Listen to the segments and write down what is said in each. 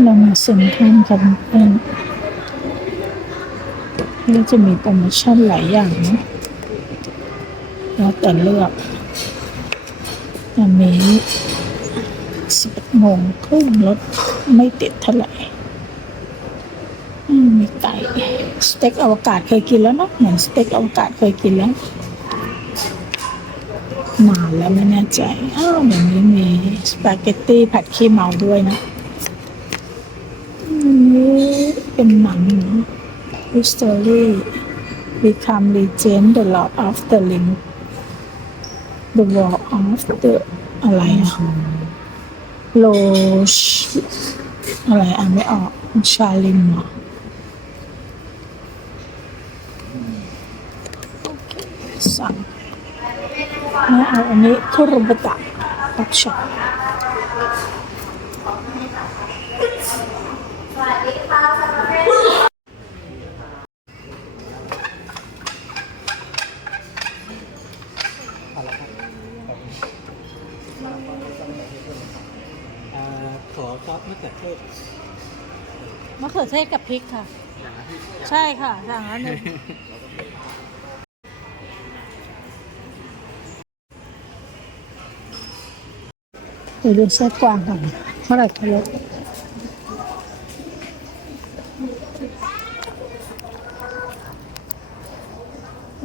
เรามาเซ็นทรัลกันเพื่อนก็จะมีโปรโมชั่นหลายอย่างเนะแล้วแต่เลือกอันนี้สิบโมงครึ่งรถไม่ติดเท่าไหร่อืมมีไก่สเต็กอวกาศเคยกินแล้วเนอะเหมือนสเต็กอวกาศเคยกินแล้วนานแล้วไม่แน่ใจอ้าวอย่างนี้มีสปาเกตตี้ผัดขี้เมาด้วยนะ นี้เป็นหนัง History Become Legend The Lord of the Ring The War of the อะไรอะโลชอะไรอ่านไม่ออก ชาลิมเหรอโอเคสั่งนะเอาอันนี้คุรุบตะปักช็อ มะเขือเทศกับพริกค่ะใช่ค่ะสั่งแล้วหนึ่งไปดูไส้กวางก่อนเท่าไหร่กิโล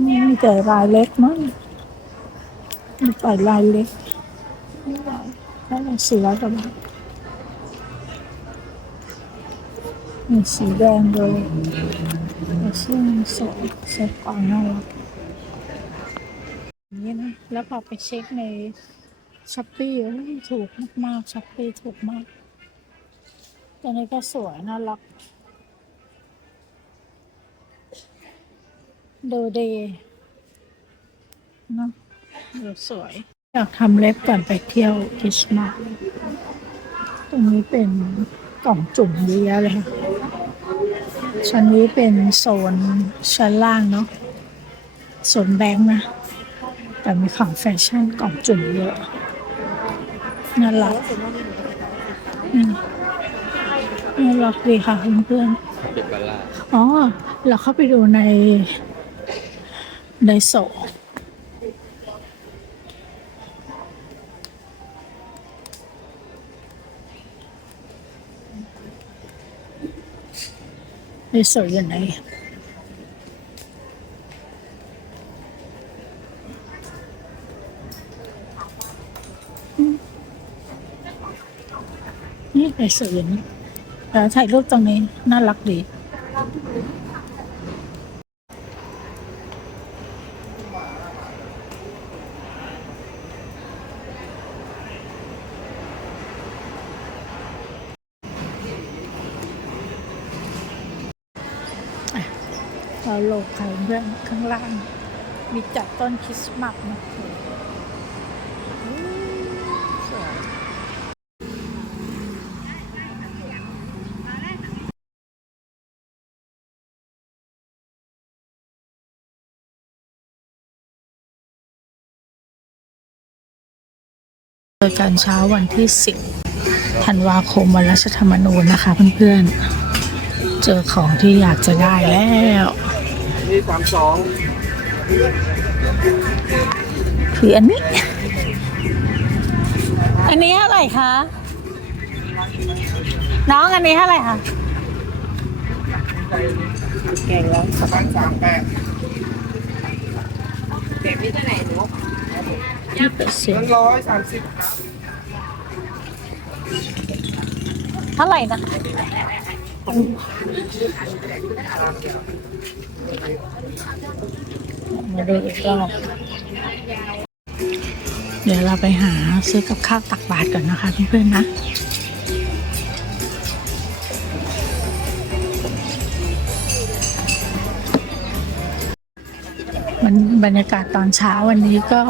มีแต่รายเล็กมั้งมีแต่รายเล็กไม่ไหวแล้วสี่ร้อยกว่าบาท มีสีแดงเลยแต่เสื้อมันสวยใส่กวาน่ารักนี้นะ แล้วพอไปเช็คในช้อปปี้ถูกมากๆช้อปปี้ถูกมาก ตัวนี้ก็สวยน่ารัก ดูดีนะดูสวย อยากทำเล็บก่อนไปเที่ยวคริสต์มาสตรงนี้เป็นกล่องจุ่มเยอะแยะเลยค่ะ ชั้นนี้เป็นโซนชั้นล่างเนาะโซนแบงค์นะ แต่มีของแฟชั่นกล่องจุ่มเยอะน่ารักอืมน่ารักดีค่ะเพื่อนเป็ดบาลาๆอ๋อ เราเข้าไปดูในในโซ ในโซอยู่ไหนนี่ในโซอยู่นี่เอ่อถ่ายรูปตรงนี้น่ารักดี เราโลกไข่เบื้องข้างล่าง มีจัดต้นคริสต์มาสนะอืมสวยเจอกันเช้าวันที่ 10 ธันวาคมวันรัฐธรรมนูญนะคะเพื่อนๆ เจอของที่อยากจะได้แล้ว นี่สามสองคืออันนี้ อันนี้เท่าไหร่คะ น้องอันนี้เท่าไหร่คะเก่งแล้วสามสามแปดยี่สิบสิบร้อยสามสิบครับเท่าไหร่นะ มาดูอีกรอบเดี๋ยวเราไปหาซื้อกับข้าวตักบาตรก่อนนะคะเพื่อนๆนะมันบรรยากาศตอนเช้าวันนี้ก็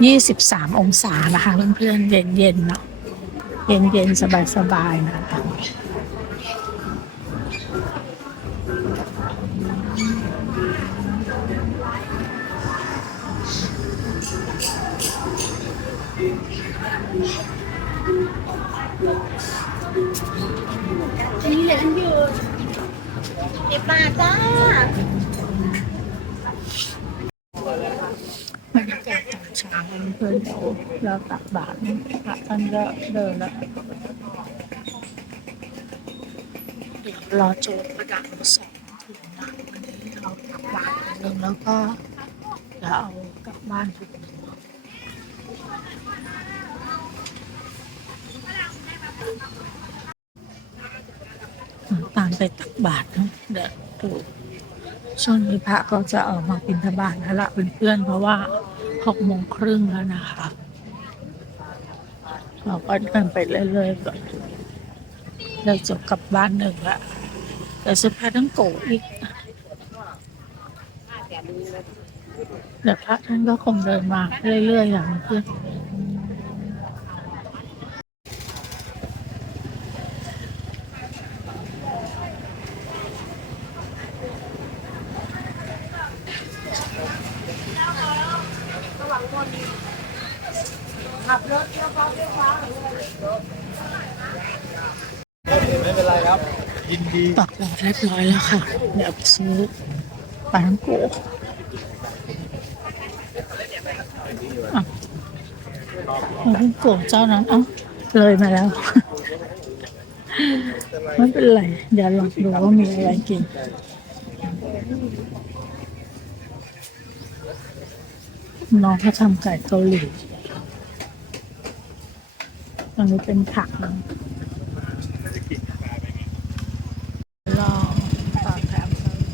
23 องศานะคะเพื่อนๆ เย็นๆเนาะ เย็นๆ สบายๆ นะคะ อันนี้เหลืออยู่สิบบาทจ้าบรรยากาศตอนเช้าเพื่อนเดี๋ยวเราตักบาตรพระท่านก็เดินแล้วเดี๋ยวรอโจทย์ประดับสองถึงนะวันนี้เราตักบาตรหนึ่งแล้วก็จะเอากลับบ้านทุกคน ตามไปตักบาตรนะเดี๋ยวดูช่วงนี้พระก็จะออกมาบิณฑบาตแล้วละเพื่อนๆเพราะว่าหกโมงครึ่งแล้วนะคะเราก็เดินไปเรื่อยๆก่อนเราจบกลับบ้านหนึ่งละแต่สุดท้ายต้องโกอีกเดี๋ยวพระท่านก็คงเดินมาเรื่อยๆอย่างเพื่อน ไม่เป็นไรครับ ยินดีตักบาตรเรียบร้อยแล้วค่ะ เดี๋ยวไปซื้อปลาท้องโกอะปลาท้องโกเจ้านั้นเอ้าเลยมาแล้ว ไม่เป็นไร เดี๋ยวลองดูว่ามีอะไรกินน้องเขาทำไก่เกาหลีตรงนี้เป็นผักนะลองปลาแคมเกาหลี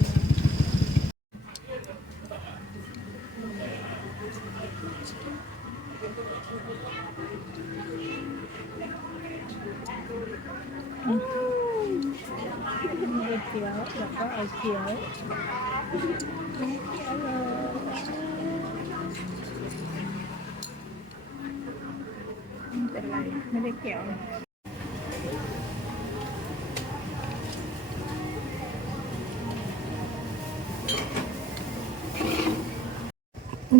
อืมมีเกี๊ยว แล้วก็เอาเกี๊ยวไม่เป็นไร ไม่ได้เกี่ยว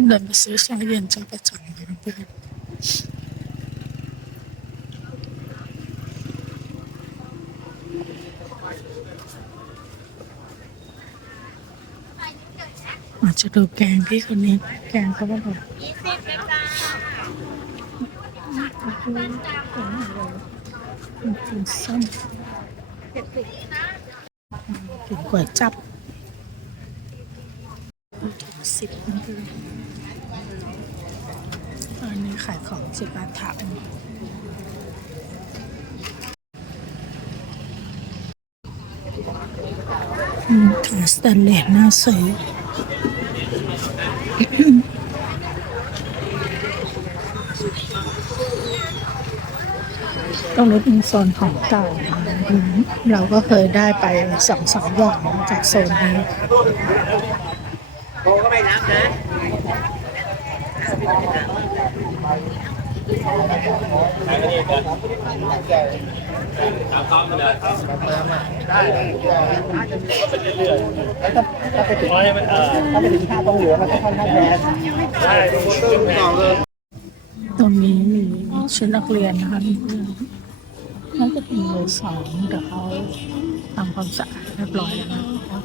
เดินไปซื้อชาเย็นเจ้าประจำเลยเพื่อนอา จะดูแกงที่คนนี้ แกงเขาก็บอกยี่สิบเลยจ้ากินส้มกินก๋วยจับสิบอันนี้ขายของสิบบาทถังอืมถุงสแตนเลสน่าซื้อ ตรงนี้เป็นโซนของเก่า เราก็เคยได้ไปสองสองอย่างจากโซนนี้โก็ไม่นับนะ ได้ถ้าไปถึงถ้าไปถึงค่าตรงเหลือมันก็ค่อนข้างแพงใช่ตรงนี้เลยตรงนี้มีชุดนักเรียนนะคะเพื่อนน่าจะเป็นเบอร์สองเดี๋ยวเขาทำความสะอาดเรียบร้อยแล้วนะคะ